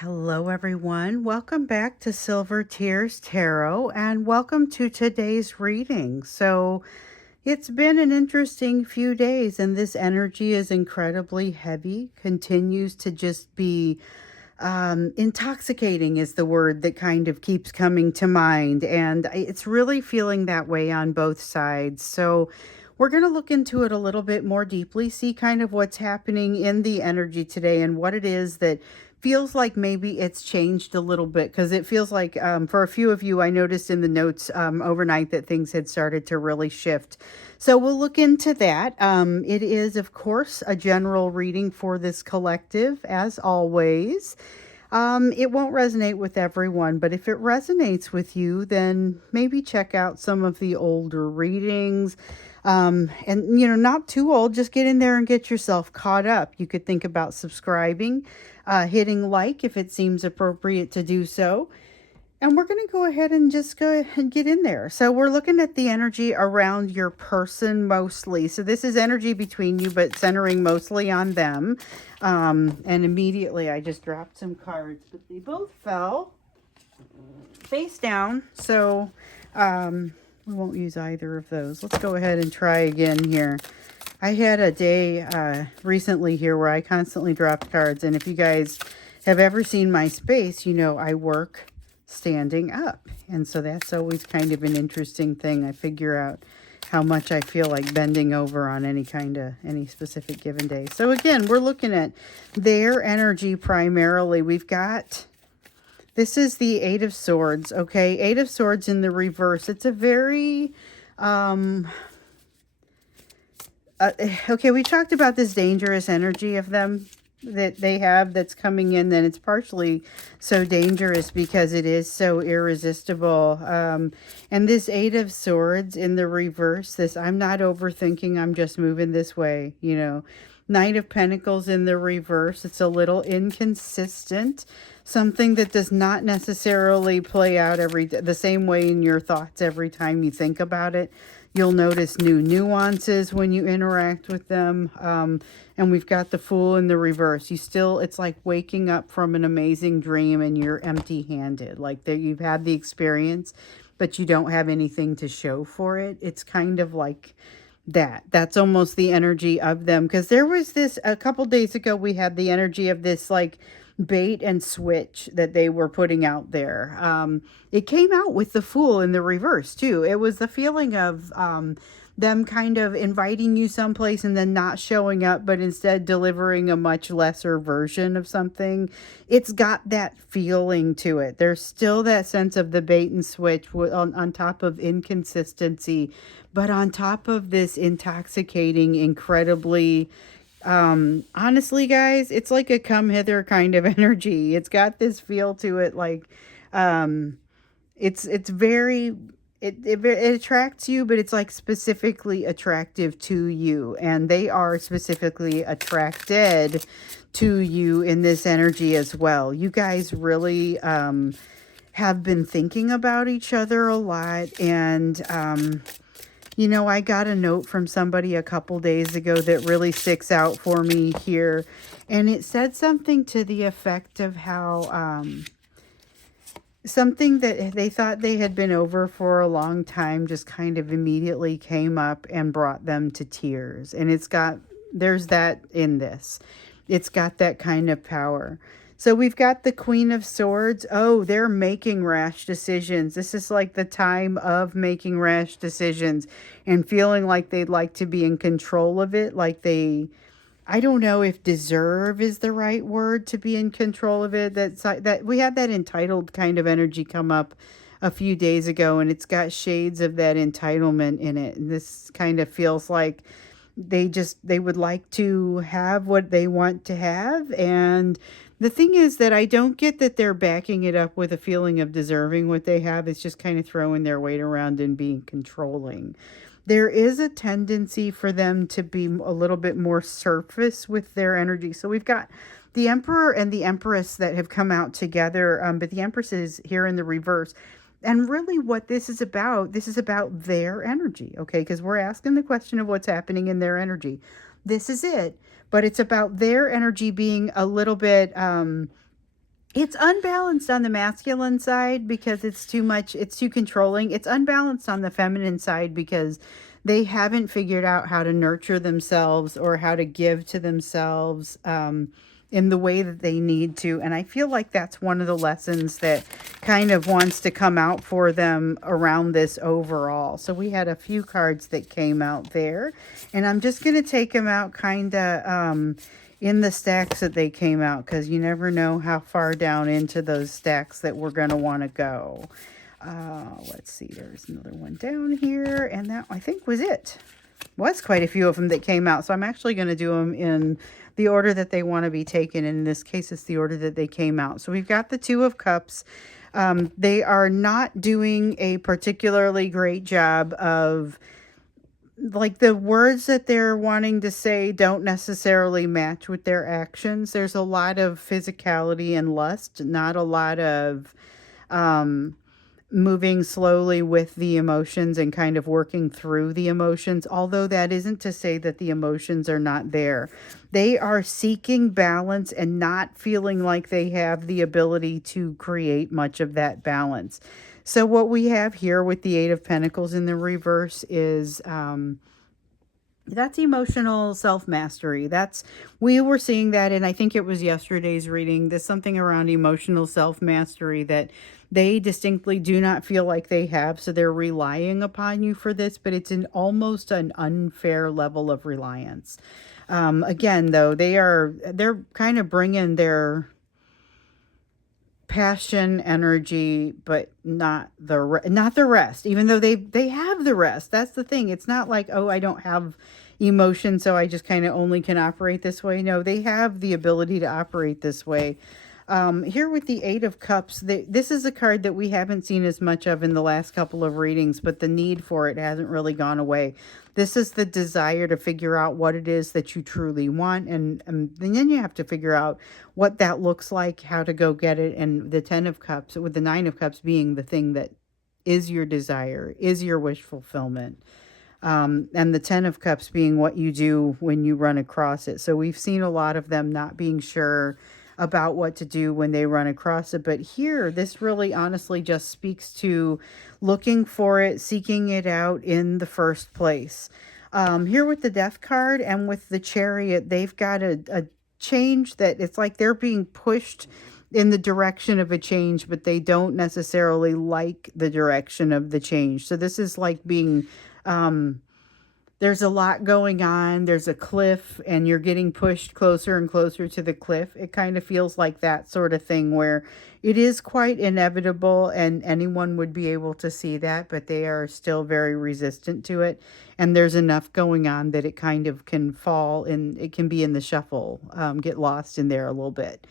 Hello, everyone. Welcome back to Silver Tears Tarot and welcome to today's reading. It's been an interesting few days, and this energy is incredibly heavy, continues to just be intoxicating, is the word that kind of keeps coming to mind. And it's really feeling that way on both sides. We're going to look into it a little bit more deeply, see kind of what's happening in the energy today and what it is that feels like maybe it's changed a little bit, because it feels like for a few of you, I noticed in the notes overnight that things had started to really shift. So we'll look into that. It is, of course, a general reading for this collective, as always. It won't resonate with everyone, but if it resonates with you, then maybe check out some of the older readings. Not too old, just get in there and get yourself caught up. You could think about subscribing, hitting like if it seems appropriate to do so. And we're going to go ahead and just go and get in there. So we're looking at the energy around your person mostly. So this is energy between you, but centering mostly on them. And immediately I just dropped some cards, but they both fell face down. We won't use either of those. Let's go ahead and try again here. I had a day recently here where I constantly dropped cards. And if you guys have ever seen my space, you know I work standing up. And so that's always kind of an interesting thing. I figure out how much I feel like bending over on any specific given day. So again, we're looking at their energy primarily. This is the Eight of Swords, okay? Eight of Swords in the reverse. It's a very, okay, we talked about this dangerous energy of them that they have that's coming in. Then it's partially so dangerous because it is so irresistible. And this Eight of Swords in the reverse, this I'm not overthinking, I'm just moving this way, you know. Knight of Pentacles in the reverse. It's a little inconsistent. Something that does not necessarily play out the same way in your thoughts every time you think about it. You'll notice new nuances when you interact with them. And we've got the Fool in the reverse. It's like waking up from an amazing dream and you're empty-handed. Like you've had the experience, but you don't have anything to show for it. It's kind of like that's almost the energy of them, because there was this a couple days ago, we had the energy of this like bait and switch that they were putting out there. It came out with the Fool in the reverse too. It was the feeling of them kind of inviting you someplace and then not showing up, but instead delivering a much lesser version of something. It's got that feeling to it. There's still that sense of the bait and switch on top of inconsistency, but on top of this intoxicating, incredibly, honestly, guys, it's like a come hither kind of energy. It's got this feel to it, like, it's very, it attracts you, but it's like specifically attractive to you, and they are specifically attracted to you in this energy as well. You guys really have been thinking about each other a lot, and I got a note from somebody a couple days ago that really sticks out for me here, and it said something to the effect of how something that they thought they had been over for a long time just kind of immediately came up and brought them to tears. And there's that in this. It's got that kind of power. So we've got the Queen of Swords. Oh, they're making rash decisions. This is like the time of making rash decisions and feeling like they'd like to be in control of it. I don't know if deserve is the right word to be in control of it. That we had that entitled kind of energy come up a few days ago, and it's got shades of that entitlement in it. And this kind of feels like they would like to have what they want to have. And the thing is that I don't get that they're backing it up with a feeling of deserving what they have. It's just kind of throwing their weight around and being controlling. There is a tendency for them to be a little bit more surface with their energy. So we've got the Emperor and the Empress that have come out together, but the Empress is here in the reverse. And really what this is about their energy, okay? Because we're asking the question of what's happening in their energy. This is it, but it's about their energy being a little bit It's unbalanced on the masculine side because it's too much, it's too controlling. It's unbalanced on the feminine side because they haven't figured out how to nurture themselves or how to give to themselves in the way that they need to. And I feel like that's one of the lessons that kind of wants to come out for them around this overall. So we had a few cards that came out there, and I'm just going to take them out kind of in the stacks that they came out, because you never know how far down into those stacks that we're going to want to go. Let's see, there's another one down here, and that I think was it. Was quite a few of them that came out, so I'm actually going to do them in the order that they want to be taken. In this case, it's the order that they came out. So we've got the Two of Cups. They are not doing a particularly great job of, like, the words that they're wanting to say don't necessarily match with their actions. There's a lot of physicality and lust, not a lot of moving slowly with the emotions and kind of working through the emotions, although that isn't to say that the emotions are not there. They are seeking balance and not feeling like they have the ability to create much of that balance. So what we have here with the Eight of Pentacles in the reverse is that's emotional self-mastery. We were seeing that, and I think it was yesterday's reading. There's something around emotional self-mastery that they distinctly do not feel like they have, so they're relying upon you for this, but it's almost an unfair level of reliance. Again, though, they're kind of bringing their passion, energy, but not the rest, even though they have the rest. That's the thing. It's not like, oh, I don't have emotion, so I just kind of only can operate this way. No, they have the ability to operate this way. Here with the Eight of Cups, this is a card that we haven't seen as much of in the last couple of readings, but the need for it hasn't really gone away. This is the desire to figure out what it is that you truly want, and then you have to figure out what that looks like, how to go get it. And the Ten of Cups, with the Nine of Cups being the thing that is your desire, is your wish fulfillment. And the Ten of Cups being what you do when you run across it. So we've seen a lot of them not being sure about what to do when they run across it. But here, this really honestly just speaks to looking for it, seeking it out in the first place. Here with the Death card and with the Chariot, they've got a change that it's like they're being pushed in the direction of a change, but they don't necessarily like the direction of the change. So this is like being there's a lot going on. There's a cliff and you're getting pushed closer and closer to the cliff. It kind of feels like that sort of thing where it is quite inevitable and anyone would be able to see that, but they are still very resistant to it. And there's enough going on that it kind of can fall and it can be in the shuffle, get lost in there a little bit.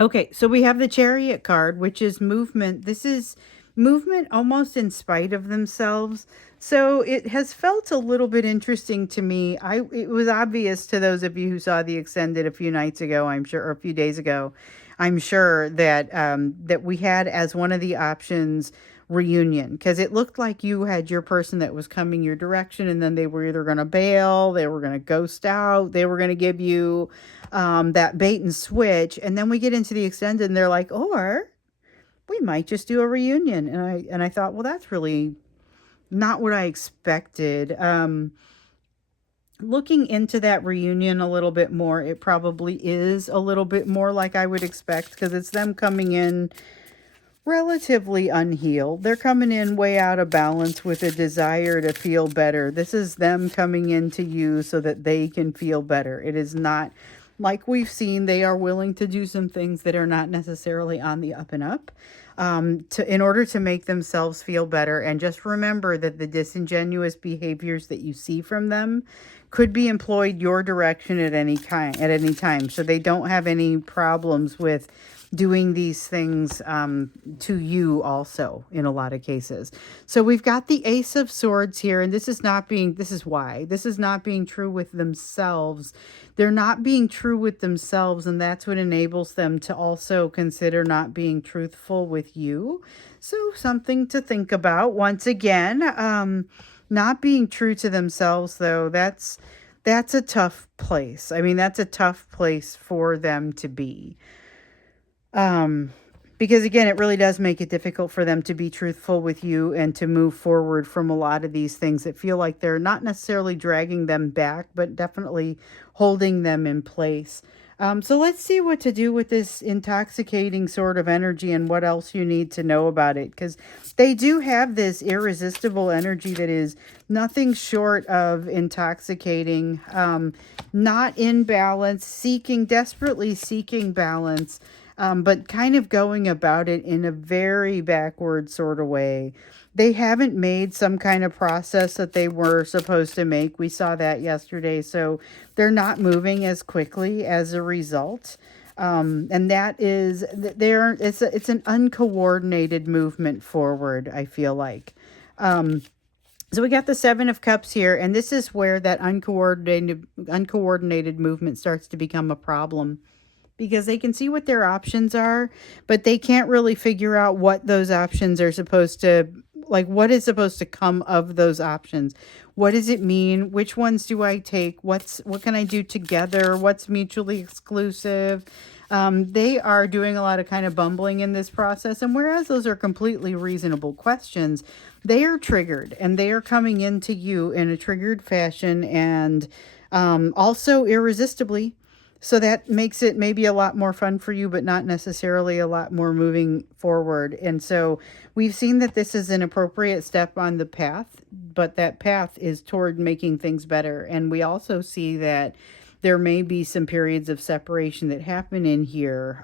Okay, so we have the Chariot card, which is movement. This is movement almost in spite of themselves. So it has felt a little bit interesting to me. It was obvious to those of you who saw the extended a few nights ago, I'm sure, or a few days ago, I'm sure that that we had as one of the options reunion, because it looked like you had your person that was coming your direction, and then they were either going to bail, they were going to ghost out, they were going to give you that bait and switch, and then we get into the extended and they're like, or we might just do a reunion. And I thought, well, that's really not what I expected. Looking into that reunion a little bit more, it probably is a little bit more like I would expect, because it's them coming in relatively unhealed. They're coming in way out of balance with a desire to feel better. This is them coming into you so that they can feel better. It is not like we've seen. They are willing to do some things that are not necessarily on the up and up in order to make themselves feel better. And just remember that the disingenuous behaviors that you see from them could be employed your direction at any time. So they don't have any problems with doing these things to you also in a lot of cases. So we've got the Ace of Swords here, and this is not being true with themselves. They're not being true with themselves, and that's what enables them to also consider not being truthful with you. So something to think about. Once again, not being true to themselves, though, that's a tough place. I mean, that's a tough place for them to be. Um, because again, it really does make it difficult for them to be truthful with you and to move forward from a lot of these things that feel like they're not necessarily dragging them back, but definitely holding them in place. So let's see what to do with this intoxicating sort of energy and what else you need to know about it. Because they do have this irresistible energy that is nothing short of intoxicating, not in balance, desperately seeking balance, but kind of going about it in a very backward sort of way. They haven't made some kind of process that they were supposed to make. We saw that yesterday. So they're not moving as quickly as a result. And that is, it's an uncoordinated movement forward, I feel like. So we got the Seven of Cups here, and this is where that uncoordinated movement starts to become a problem, because they can see what their options are, but they can't really figure out what those options are supposed to, like, what is supposed to come of those options. What does it mean? Which ones do I take? What can I do together? What's mutually exclusive? They are doing a lot of kind of bumbling in this process. And whereas those are completely reasonable questions, they are triggered and they are coming into you in a triggered fashion, and also irresistibly. So that makes it maybe a lot more fun for you, but not necessarily a lot more moving forward. And so we've seen that this is an appropriate step on the path, but that path is toward making things better. And we also see that there may be some periods of separation that happen in here.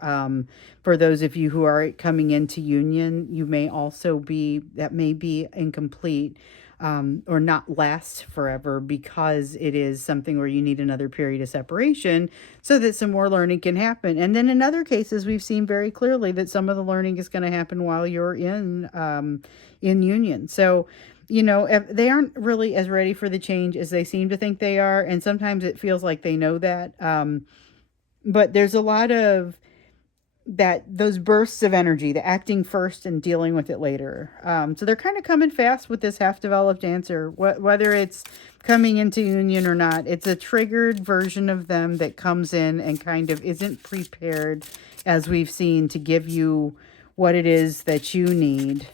For those of you who are coming into union, you may also be, that may be incomplete. Or not last forever, because it is something where you need another period of separation so that some more learning can happen. And then in other cases, we've seen very clearly that some of the learning is going to happen while you're in union. So, they aren't really as ready for the change as they seem to think they are. And sometimes it feels like they know that. But there's a lot of those bursts of energy, the acting first and dealing with it later. So they're kind of coming fast with this half-developed answer, whether it's coming into union or not. It's a triggered version of them that comes in and kind of isn't prepared, as we've seen, to give you what it is that you need.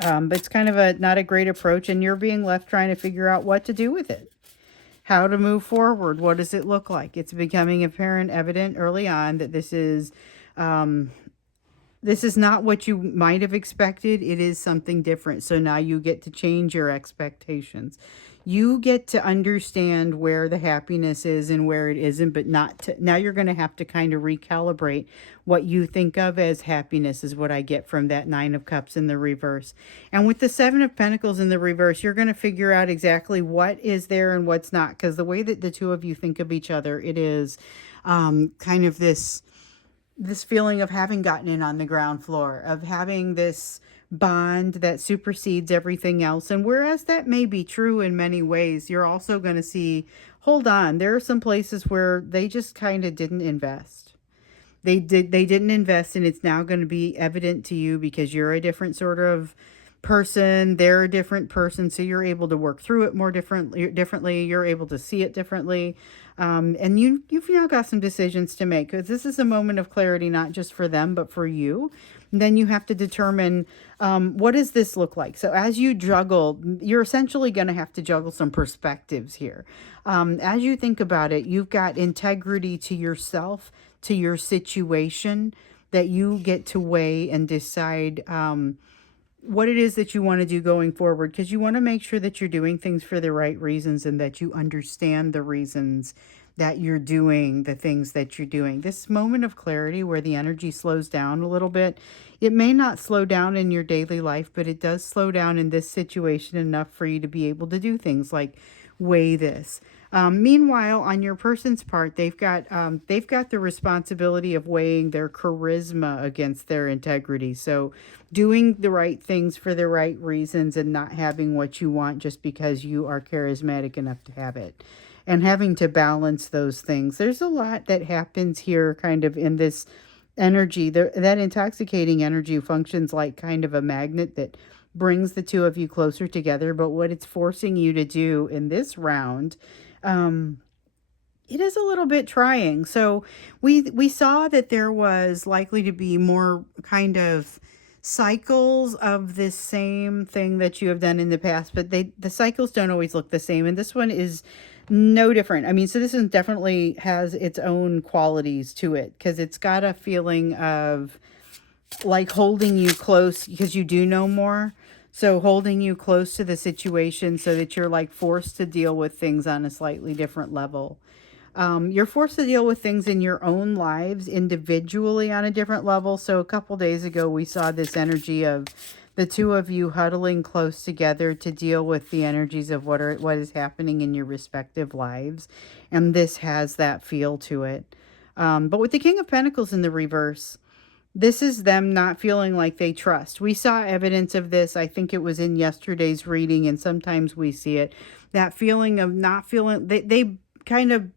But it's kind of not a great approach, and you're being left trying to figure out what to do with it. How to move forward. What does it look like? It's becoming evident early on that this is not what you might have expected. It is something different. So now you get to change your expectations. You get to understand where the happiness is and where it isn't, but now you're going to have to kind of recalibrate what you think of as happiness, is what I get from that Nine of Cups in the reverse. And with the Seven of Pentacles in the reverse, you're going to figure out exactly what is there and what's not, because the way that the two of you think of each other, it is kind of this feeling of having gotten in on the ground floor, of having this bond that supersedes everything else. And whereas that may be true in many ways, you're also going to see, hold on, there are some places where they just kind of didn't invest. They didn't invest, and it's now going to be evident to you because you're a different sort of person, they're a different person, so you're able to work through it more differently, you're able to see it differently. And you've now got some decisions to make, because this is a moment of clarity, not just for them, but for you. And then you have to determine, what does this look like? So as you juggle, you're essentially going to have to juggle some perspectives here. As you think about it, you've got integrity to yourself, to your situation, that you get to weigh and decide what it is that you want to do going forward, because you want to make sure that you're doing things for the right reasons and that you understand the reasons that you're doing the things that you're doing. This moment of clarity where the energy slows down a little bit, it may not slow down in your daily life, but it does slow down in this situation enough for you to be able to do things like weigh this. Meanwhile, on your person's part, they've got the responsibility of weighing their charisma against their integrity. So doing the right things for the right reasons and not having what you want just because you are charismatic enough to have it. And having to balance those things. There's a lot that happens here kind of in this energy. That intoxicating energy functions like kind of a magnet that brings the two of you closer together. But what it's forcing you to do in this round It is a little bit trying. So we saw that there was likely to be more kind of cycles of this same thing that you have done in the past, but the cycles don't always look the same. And this one is no different. I mean, so this one definitely has its own qualities to it because it's got a feeling of like holding you close because you do know more. So holding you close to the situation so that you're like forced to deal with things on a slightly different level. You're forced to deal with things in your own lives individually on a different level. So a couple days ago, we saw this energy of the two of you huddling close together to deal with the energies of what is happening in your respective lives, and this has that feel to it. But with the King of Pentacles in the reverse, this is them not feeling like they trust. We saw evidence of this. I think it was in yesterday's reading, and sometimes we see it. That feeling of not feeling, they kind of,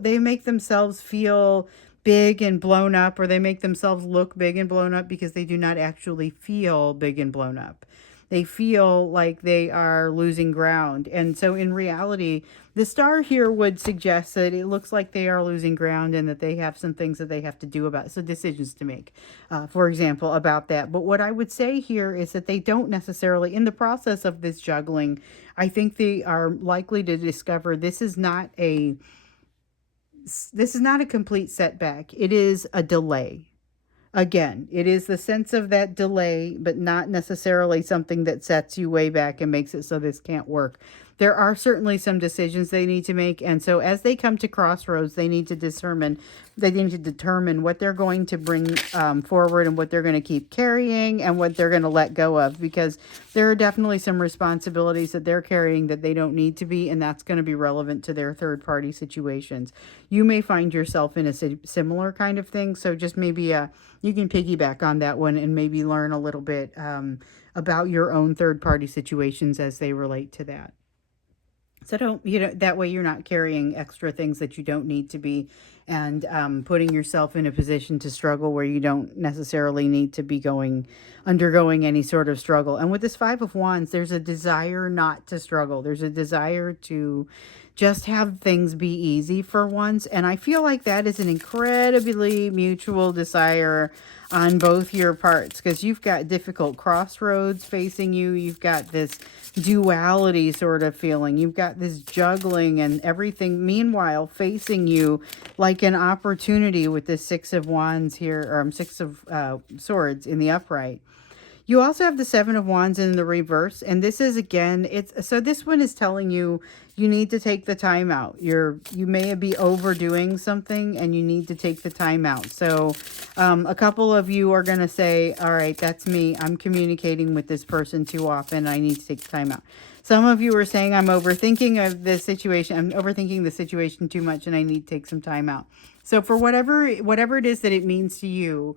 they make themselves feel big and blown up, or they make themselves look big and blown up because they do not actually feel big and blown up. They feel like they are losing ground. And so in reality, the star here would suggest that it looks like they are losing ground and that they have some things that they have to do about, so decisions to make, for example, about that. But what I would say here is that they don't necessarily, in the process of this juggling, I think they are likely to discover this is not a complete setback. It is a delay. Again, it is the sense of that delay, but not necessarily something that sets you way back and makes it so this can't work. There are certainly some decisions they need to make, and so as they come to crossroads, they need to determine what they're going to bring forward and what they're going to keep carrying and what they're going to let go of, because there are definitely some responsibilities that they're carrying that they don't need to be, and that's going to be relevant to their third-party situations. You may find yourself in a similar kind of thing, so just maybe you can piggyback on that one and maybe learn a little bit about your own third-party situations as they relate to that. So that way you're not carrying extra things that you don't need to be, and putting yourself in a position to struggle where you don't necessarily need to be undergoing any sort of struggle. And with this Five of Wands, there's a desire not to struggle. There's a desire to just have things be easy for once. And I feel like that is an incredibly mutual desire on both your parts, because you've got difficult crossroads facing you. You've got this duality sort of feeling. You've got this juggling and everything. Meanwhile, facing you like an opportunity with this Six of Wands here, or Six of Swords in the upright. You also have the Seven of Wands in the reverse, and this is again, this one is telling you you need to take the time out. You may be overdoing something and you need to take the time out. So a couple of you are going to say, all right, that's me. I'm communicating with this person too often. I need to take the time out. Some of you are saying, I'm overthinking the situation too much and I need to take some time out. So for whatever it is that it means to you,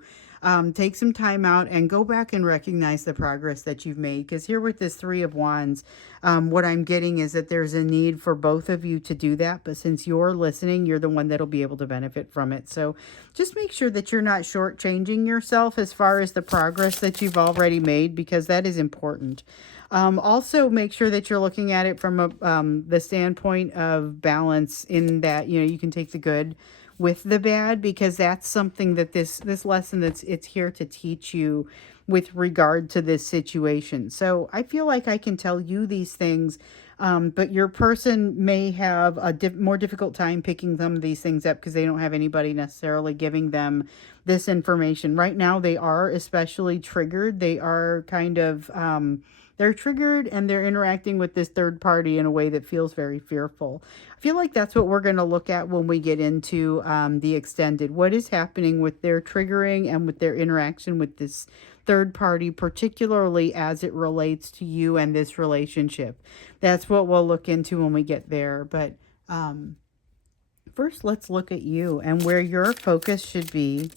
take some time out and go back and recognize the progress that you've made. Because here with this Three of Wands, what I'm getting is that there's a need for both of you to do that. But since you're listening, you're the one that'll be able to benefit from it. So just make sure that you're not shortchanging yourself as far as the progress that you've already made, because that is important. Also, make sure that you're looking at it from the standpoint of balance, in that, you can take the good with the bad, because that's something that this lesson it's here to teach you with regard to this situation. So I feel like I can tell you these things, but your person may have a more difficult time picking some of these things up because they don't have anybody necessarily giving them this information. Right now, they are especially triggered. They are kind of they're triggered, and they're interacting with this third party in a way that feels very fearful. I feel like that's what we're going to look at when we get into the extended. What is happening with their triggering and with their interaction with this third party, particularly as it relates to you and this relationship. That's what we'll look into when we get there. But first, let's look at you and where your focus should be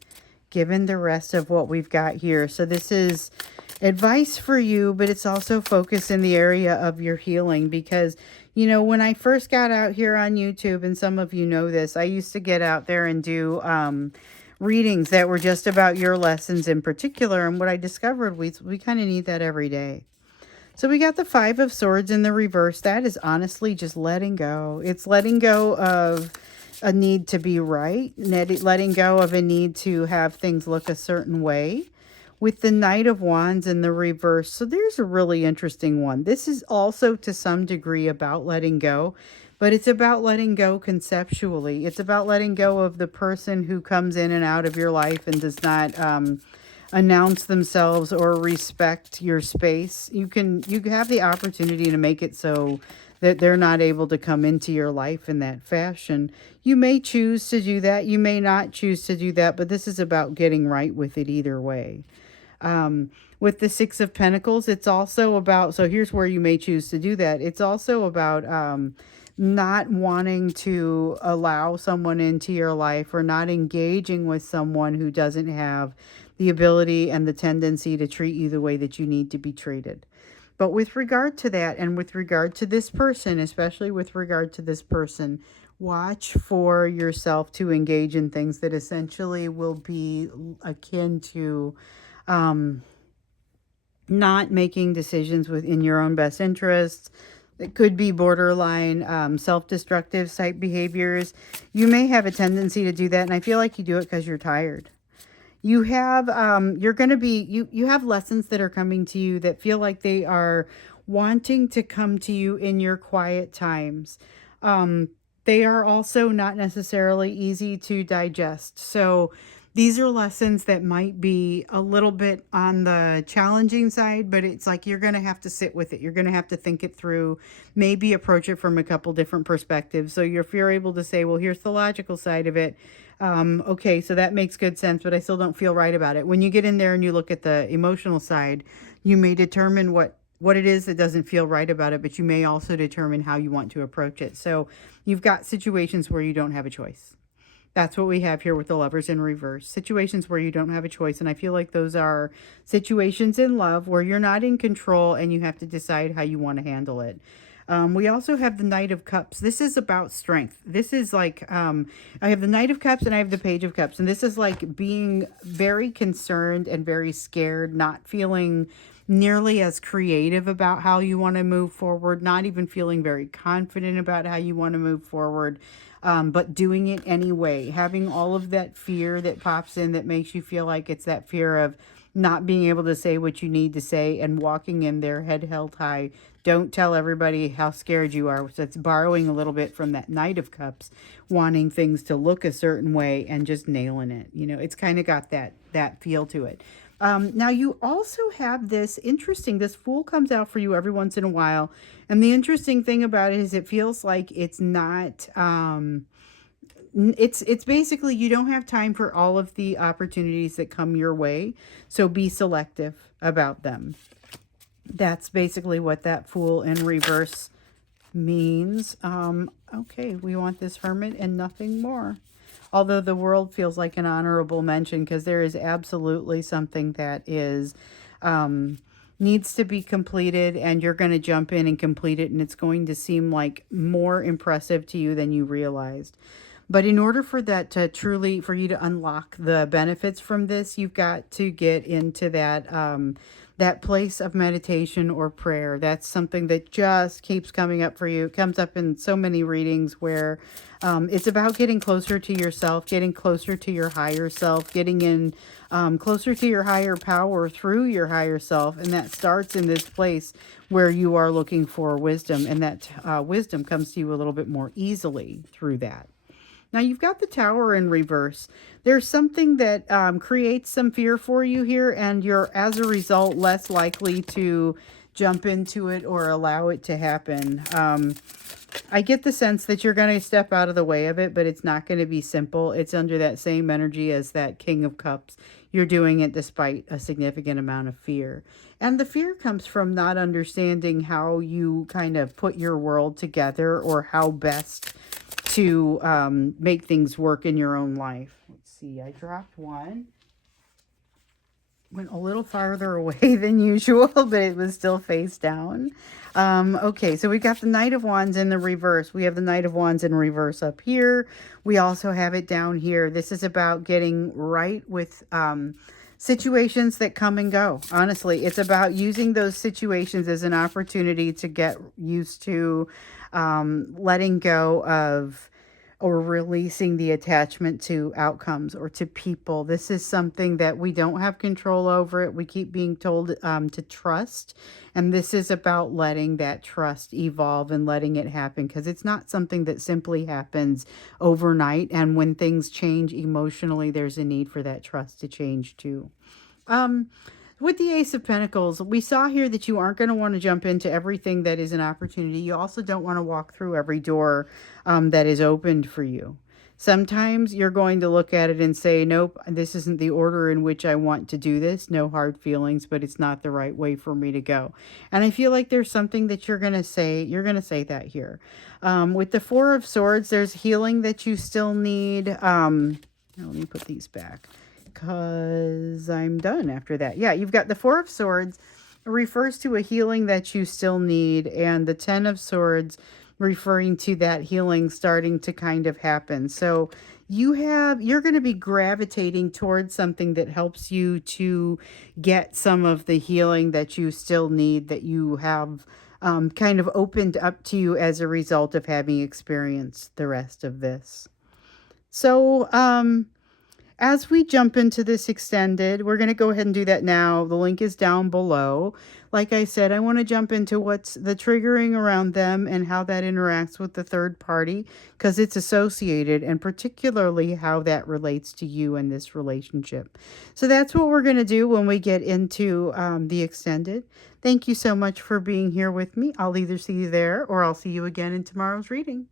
given the rest of what we've got here. So this is advice for you, but it's also focus in the area of your healing, because when I first got out here on YouTube, and some of you know this, I used to get out there and do readings that were just about your lessons in particular. And what I discovered, we kind of need that every day. So we got the Five of Swords in the reverse. That is honestly just letting go. It's letting go of a need to be right, letting go of a need to have things look a certain way. With the Knight of Wands in the reverse, so there's a really interesting one. This is also to some degree about letting go, but it's about letting go conceptually. It's about letting go of the person who comes in and out of your life and does not announce themselves or respect your space. You have the opportunity to make it so that they're not able to come into your life in that fashion. You may choose to do that. You may not choose to do that, but this is about getting right with it either way. With the Six of Pentacles, it's also about, so here's where you may choose to do that. It's also about not wanting to allow someone into your life or not engaging with someone who doesn't have the ability and the tendency to treat you the way that you need to be treated. But with regard to that, and with regard to this person, especially with regard to this person, watch for yourself to engage in things that essentially will be akin to not making decisions within your own best interests. It could be borderline self-destructive type behaviors. You may have a tendency to do that, and I feel like you do it because you're tired. You have you're going to be you have lessons that are coming to you that feel like they are wanting to come to you in your quiet times. They are also not necessarily easy to digest. So these are lessons that might be a little bit on the challenging side, but it's like you're going to have to sit with it. You're going to have to think it through, maybe approach it from a couple different perspectives. So if you're able to say, well, here's the logical side of it. Okay, so that makes good sense, but I still don't feel right about it. When you get in there and you look at the emotional side, you may determine what it is that doesn't feel right about it, but you may also determine how you want to approach it. So you've got situations where you don't have a choice. That's what we have here with the Lovers in reverse. Situations where you don't have a choice. And I feel like those are situations in love where you're not in control and you have to decide how you want to handle it. We also have the Knight of Cups. This is about strength. This is like, I have the Knight of Cups and I have the Page of Cups. And this is like being very concerned and very scared, not feeling nearly as creative about how you want to move forward, not even feeling very confident about how you want to move forward. But doing it anyway, having all of that fear that pops in that makes you feel like it's that fear of not being able to say what you need to say and walking in there head held high. Don't tell everybody how scared you are. So it's borrowing a little bit from that Knight of Cups, wanting things to look a certain way and just nailing it. You know, it's kind of got that feel to it. Now you also have this Fool comes out for you every once in a while. And the interesting thing about it is it feels like it's not, it's basically, you don't have time for all of the opportunities that come your way. So be selective about them. That's basically what that Fool in reverse means. Okay, we want this Hermit and nothing more. Although the World feels like an honorable mention because there is absolutely something that is needs to be completed, and you're going to jump in and complete it, and it's going to seem like more impressive to you than you realized. But in order for that to truly, for you to unlock the benefits from this, you've got to get into that that place of meditation or prayer. That's something that just keeps coming up for you. It comes up in so many readings where it's about getting closer to yourself, getting closer to your higher self, getting in closer to your higher power through your higher self. And that starts in this place where you are looking for wisdom. And that wisdom comes to you a little bit more easily through that. Now you've got the Tower in reverse. There's something that creates some fear for you here, and you're, as a result, less likely to jump into it or allow it to happen. I get the sense that you're going to step out of the way of it, but it's not going to be simple. It's under that same energy as that King of Cups. You're doing it despite a significant amount of fear. And the fear comes from not understanding how you kind of put your world together or how best to make things work in your own life. Let's see, I dropped one. Went a little farther away than usual, but it was still face down. Okay, so we've got the Knight of Wands in the reverse. We have the Knight of Wands in reverse up here. We also have it down here. This is about getting right with situations that come and go. Honestly, it's about using those situations as an opportunity to get used to letting go of or releasing the attachment to outcomes or to people. This is something that we don't have control over it. We keep being told to trust. And this is about letting that trust evolve and letting it happen, because it's not something that simply happens overnight. And when things change emotionally, there's a need for that trust to change too. Um, with the Ace of Pentacles, we saw here that you aren't going to want to jump into everything that is an opportunity. You also don't want to walk through every door that is opened for you. Sometimes you're going to look at it and say, nope, this isn't the order in which I want to do this. No hard feelings, but it's not the right way for me to go. And I feel like there's something that you're going to say. You're going to say that here. With the Four of Swords, there's healing that you still need. Let me put these back, because I'm done after that. Yeah, you've got the Four of Swords refers to a healing that you still need, and the Ten of Swords referring to that healing starting to kind of happen. So you're going to be gravitating towards something that helps you to get some of the healing that you still need, that you have kind of opened up to you as a result of having experienced the rest of this. So, as we jump into this extended, we're going to go ahead and do that now. The link is down below. Like I said, I want to jump into what's the triggering around them and how that interacts with the third party, because it's associated, and particularly how that relates to you in this relationship. So that's what we're going to do when we get into the extended. Thank you so much for being here with me. I'll either see you there or I'll see you again in tomorrow's reading.